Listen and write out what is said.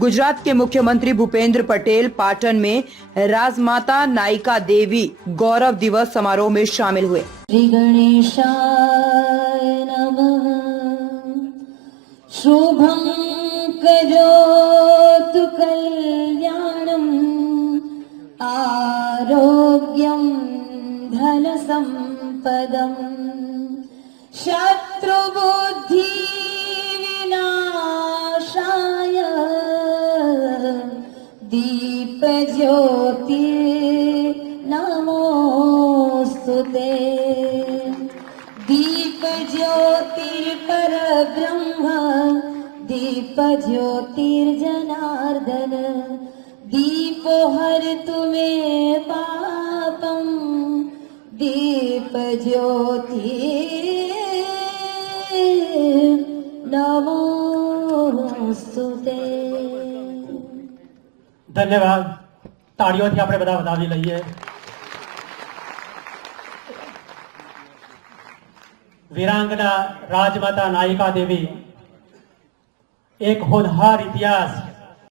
गुजरात के मुख्यमंत्री भूपेंद्र पटेल पाटन में राजमाता नायिका देवी गौरव दिवस समारोह में शामिल हुए। श्री गणेशाय नमः। शुभं करोतु कल्याणं आरोग्यं धन संपदं शत्रुबुद्धि विनाशाय दीप ज्योति नमोस्तुते। दीप ज्योतिर्परब्रह्म दीप ज्योतिर्जनार्दन दीपो हरतु मे पापं दीप ज्योति नमोस्तुते। धन्यवाद। ताળીઓથી આપણે બધા વધાવી લઈએ। वीरांगना राजमाता नायिका देवी एक होनहार इतिहास